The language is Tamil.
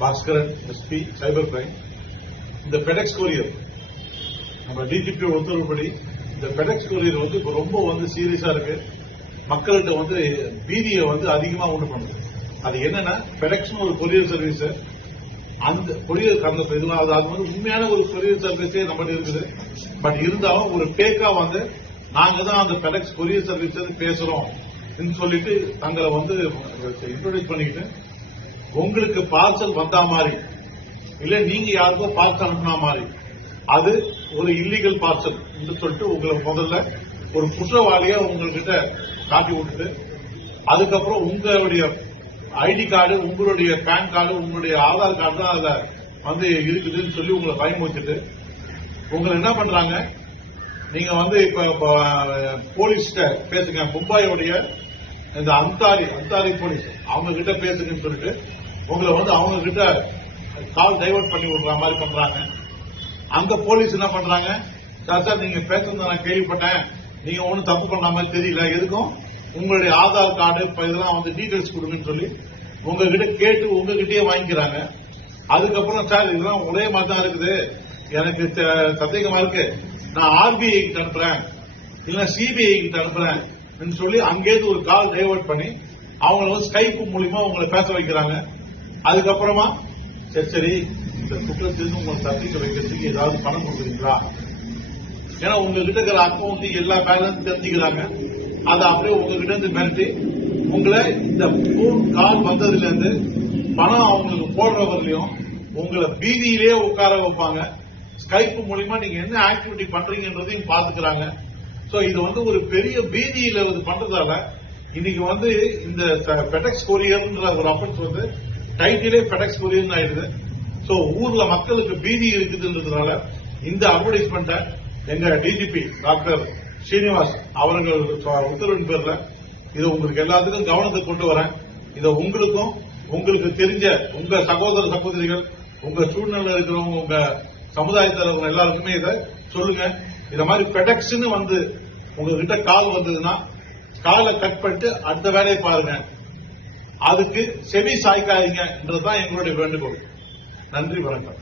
Bhaskaran SP cyber crime. இந்த பெடெக்ஸ் கொரியர் நம்ம டிஜிபி உத்தரவுப்படி இந்த பெடெக்ஸ் கொரியர் வந்து இப்ப ரொம்ப சீரியஸா இருக்கு. மக்கள்கிட்ட பீதியை அதிகமா உண்டு பண்ணுது. அது என்னன்னா பெடெக்ஸ் ஒரு கொரியர் சர்வீஸ். அந்த கொரியர் அது உண்மையான ஒரு கொரியர் சர்வீஸே நம்ம இருக்குது. பட் இருந்தாலும் ஒரு பேக்கா நாங்க தான் அந்த பெடெக்ஸ் கொரியர் சர்வீஸ் பேசுறோம் சொல்லிட்டு தங்களை இன்ட்ரோடியூஸ் பண்ணிக்கிட்டு உங்களுக்கு பார்சல் வந்தா மாதிரி இல்ல நீங்க யாருக்கோ பார்சல் அனுப்பினா மாதிரி அது ஒரு இல்லீகல் பார்சல் சொல்லிட்டு உங்களை முதல்ல ஒரு குற்றவாளியா உங்ககிட்ட காட்டி விட்டுட்டு அதுக்கப்புறம் உங்களுடைய ஐடி கார்டு, உங்களுடைய பேன் கார்டு, உங்களுடைய ஆதார் கார்டு தான் அதுல இருக்குதுன்னு சொல்லி உங்களை பயமுறுத்திட்டு உங்களை என்ன பண்றாங்க, நீங்க இப்ப போலீஸ்கிட்ட பேசுங்க, மும்பாயோடைய இந்த அந்தாரி போலீஸ் அவங்க கிட்ட பேசுங்கன்னு சொல்லிட்டு உங்களை அவங்க கிட்ட கால் டைவர்ட் பண்ணி விடுற மாதிரி பண்றாங்க. அந்த போலீஸ் என்ன பண்றாங்க, சார் நீங்க பேசுறது நான் கேள்விப்பட்டேன், நீங்க ஒன்னும் தப்பு பண்ண மாதிரி தெரியல, எதுக்கும் உங்களுடைய ஆதார் கார்டு இதெல்லாம் டீடைல்ஸ் கொடுங்கன்னு சொல்லி உங்ககிட்ட கேட்டு உங்ககிட்டயே வாங்கிக்கிறாங்க. அதுக்கப்புறம் சார் இதெல்லாம் ஒரே மாதிரி தான் இருக்குது, எனக்கு சந்தேகமா இருக்கு, நான் ஆர்பிஐ கிட்ட அனுப்புறேன் இல்ல சிபிஐ கிட்ட அனுப்புறேன் சொல்லி அங்கேயிருந்து ஒரு கால் டைவர்ட் பண்ணி அவங்க ஸ்கைப் மூலியமா உங்களை பேச வைக்கிறாங்க. அதுக்கப்புறமா சரி இந்த குற்றத்திலிருந்து உங்களை தப்பிக்க வைக்கிறதுக்கு ஏதாவது பணம் கொடுக்குறீங்களா, ஏன்னா உங்ககிட்ட இருக்கிற அக்கௌண்ட் எல்லா பேலன்ஸ் தெரிஞ்சுக்கிறாங்க. அதை அப்படியே உங்ககிட்ட இருந்து மிரட்டி உங்களை இந்த போன் கால் வந்ததுல இருந்து பணம் அவங்களுக்கு போடுறவர்களையும் உங்களை பீதியிலேயே உட்கார வைப்பாங்க. ஸ்கைப் மூலியமா நீங்க என்ன ஆக்டிவிட்டி பண்றீங்கன்றதையும் பாத்துக்கிறாங்க. சோ இது ஒரு பெரிய பீதியில பண்றதால இன்னைக்கு இந்த பெடெக்ஸ் கொரியர்ன்ற ஒரு அஃபென்ஸ் டைட்டிலே பெடெக்ஸ் கொரியர் ஆயிடுது. சோ ஊர்ல மக்களுக்கு பீதி இருக்குதுன்றதுனால இந்த அட்வர்டைஸ்மெண்ட்டை எங்க டிஜிபி டாக்டர் ஸ்ரீனிவாஸ் அவர்கள் உத்தரவின் பேர்ல இதை உங்களுக்கு எல்லாத்துக்கும் கவனத்துக்கு கொண்டு வரேன். இதை உங்களுக்கும் உங்களுக்கு தெரிஞ்ச உங்க சகோதர சகோதரிகள், உங்க சூழ்நிலை இருக்கிறவங்க, உங்க சமுதாயத்தில் எல்லாருக்குமே இதை சொல்லுங்க. இத மாதிரி பெடெக்ஸ்ன்னு உங்ககிட்ட கால் வந்ததுன்னா காலை கட் பண்ணிட்டு அடுத்த வேலையை பாருங்க. அதுக்கு செவி சாய்க்காதீங்கன்றதுதான் எங்களுடைய வேண்டுகோள். நன்றி, வணக்கம்.